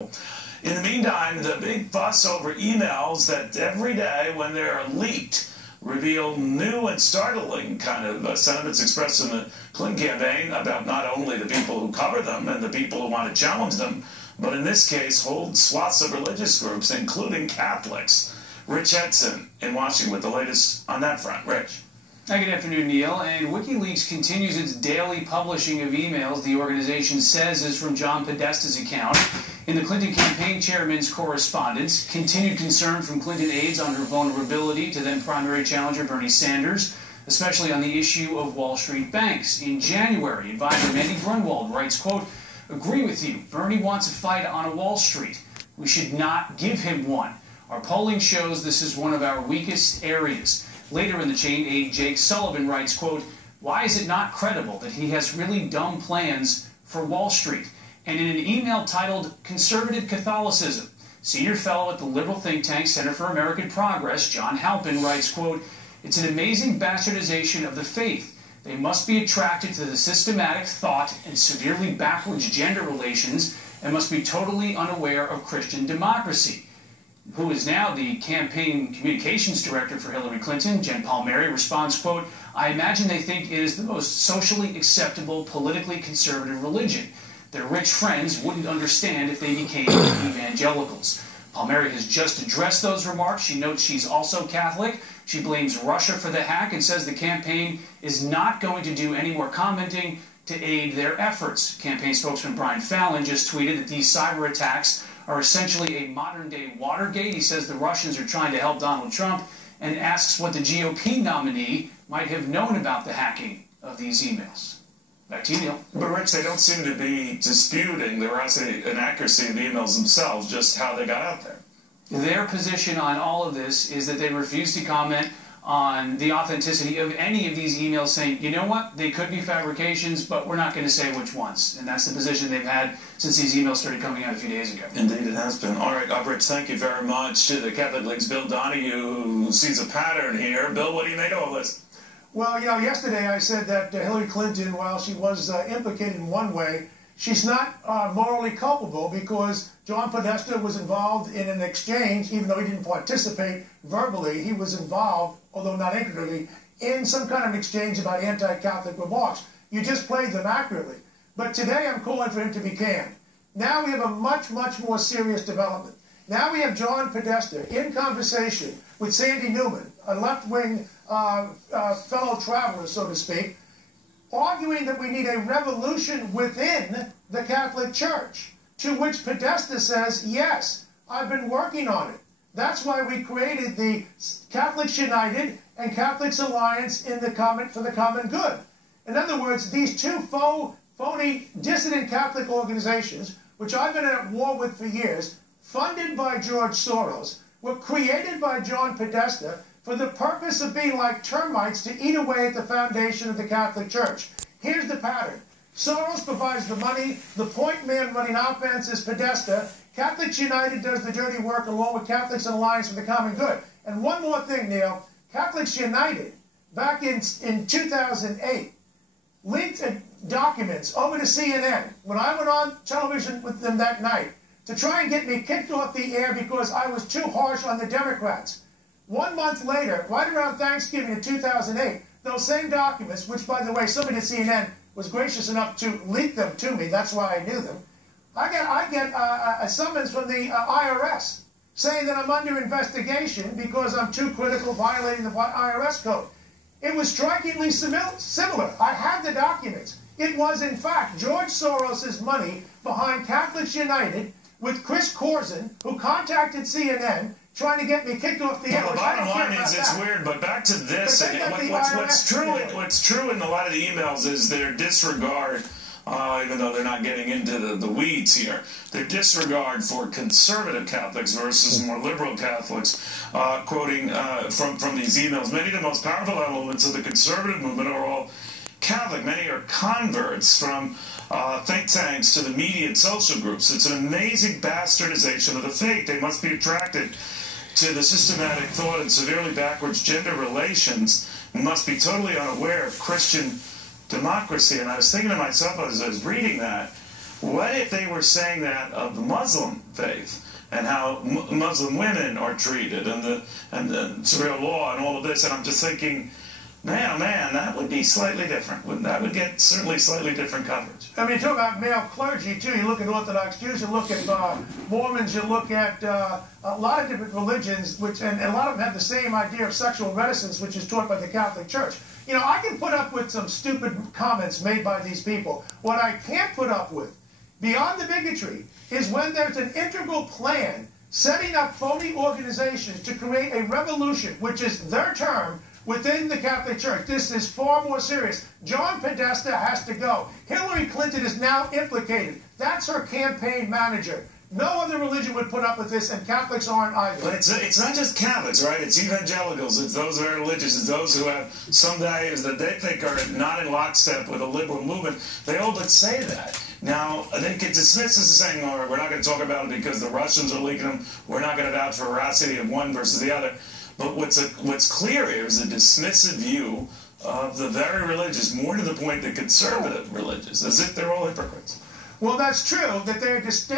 In the meantime, the big fuss over emails that every day, when they're leaked, reveal new and startling kind of sentiments expressed in the Clinton campaign about not only the people who cover them and the people who want to challenge them, but in this case, whole swaths of religious groups, including Catholics. Rich Edson in Washington with the latest on that front. Rich. Hi, good afternoon, Neil. And WikiLeaks continues its daily publishing of emails the organization says is from John Podesta's account. In the Clinton campaign chairman's correspondence, continued concern from Clinton aides on her vulnerability to then primary challenger Bernie Sanders, especially on the issue of Wall Street banks. In January, advisor Mandy Grunwald writes, quote, "Agree with you. Bernie wants a fight on Wall Street. We should not give him one. Our polling shows this is one of our weakest areas." Later in the chain, aide Jake Sullivan writes, quote, "Why is it not credible that he has really dumb plans for Wall Street?" And in an email titled Conservative Catholicism, senior fellow at the liberal think tank Center for American Progress, John Halpin, writes, quote, "It's an amazing bastardization of the faith. They must be attracted to the systematic thought and severely backwards gender relations and must be totally unaware of Christian democracy." Who is now the campaign communications director for Hillary Clinton, Jen Palmieri, responds, quote, "I imagine they think it is the most socially acceptable, politically conservative religion. Their rich friends wouldn't understand if they became evangelicals." Palmieri has just addressed those remarks. She notes she's also Catholic. She blames Russia for the hack and says the campaign is not going to do any more commenting to aid their efforts. Campaign spokesman Brian Fallon just tweeted that these cyber attacks are essentially a modern-day Watergate. He says the Russians are trying to help Donald Trump and asks what the GOP nominee might have known about the hacking of these emails. Back to you, Neil. But, Rich, they don't seem to be disputing the inaccuracy of the emails themselves, just how they got out there. Their position on all of this is that they refuse to comment on the authenticity of any of these emails, saying, you know what, they could be fabrications, but we're not going to say which ones. And that's the position they've had since these emails started coming out a few days ago. Indeed, it has been. All right, Rich, thank you very much. To the Catholic League's Bill Donahue, who sees a pattern here. Bill, what do you make of all this? Well, yesterday I said that Hillary Clinton, while she was implicated in one way, she's not morally culpable because John Podesta was involved in an exchange, even though he didn't participate verbally, he was involved, although not intricately, in some kind of exchange about anti-Catholic remarks. You just played them accurately. But today I'm calling for him to be canned. Now we have a much, much more serious development. Now we have John Podesta in conversation with Sandy Newman, a left-wing fellow traveler, so to speak, arguing that we need a revolution within the Catholic Church, to which Podesta says, yes, I've been working on it. That's why we created the Catholics United and Catholics Alliance for the Common Good. In other words, these two phony dissident Catholic organizations, which I've been at war with for years, funded by George Soros, were created by John Podesta for the purpose of being like termites to eat away at the foundation of the Catholic Church. Here's the pattern. Soros provides the money, the point man running offense is Podesta, Catholics United does the dirty work along with Catholics Alliance for the Common Good. And one more thing, Neil, Catholics United, back in 2008, leaked documents over to CNN when I went on television with them that night to try and get me kicked off the air because I was too harsh on the Democrats. 1 month later, right around Thanksgiving in 2008, those same documents, which, by the way, somebody at CNN was gracious enough to leak them to me, that's why I knew them, I get a summons from the IRS saying that I'm under investigation because I'm too critical, violating the IRS code. It was strikingly similar. I had the documents. It was, in fact, George Soros' money behind Catholics United with Chris Corzine, who contacted CNN, trying to get me kicked off the air. Well, the bottom line is it's weird, but back to this. What's true in a lot of the emails is their disregard, even though they're not getting into the weeds here, their disregard for conservative Catholics versus more liberal Catholics, quoting from these emails. Many of the most powerful elements of the conservative movement are all Catholic. Many are converts from think tanks to the media and social groups. It's an amazing bastardization of the faith. They must be attracted to the systematic thought and severely backwards gender relations and must be totally unaware of Christian democracy. And I was thinking to myself as I was reading that, What if they were saying that of the Muslim faith and how Muslim women are treated and the Sharia law and all of this? And I'm just thinking, man, oh man, that would be slightly different. That would get certainly slightly different coverage. I mean, you talk about male clergy, too. You look at Orthodox Jews, you look at Mormons, you look at a lot of different religions, and a lot of them have the same idea of sexual reticence, which is taught by the Catholic Church. You know, I can put up with some stupid comments made by these people. What I can't put up with, beyond the bigotry, is when there's an integral plan setting up phony organizations to create a revolution, which is their term, within the Catholic Church. This is far more serious. John Podesta has to go. Hillary Clinton is now implicated. That's her campaign manager. No other religion would put up with this, and Catholics aren't either. But it's not just Catholics, right? It's evangelicals. It's those who are religious. It's those who have some values that they think are not in lockstep with a liberal movement. They all but say that. Now, they get dismissed as saying, oh, we're not going to talk about it because the Russians are leaking them. We're not going to vouch for veracity of one versus the other. But what's clear here is a dismissive view of the very religious, more to the point the conservative religious, as if they're all hypocrites. Well, that's true, that they're distinct.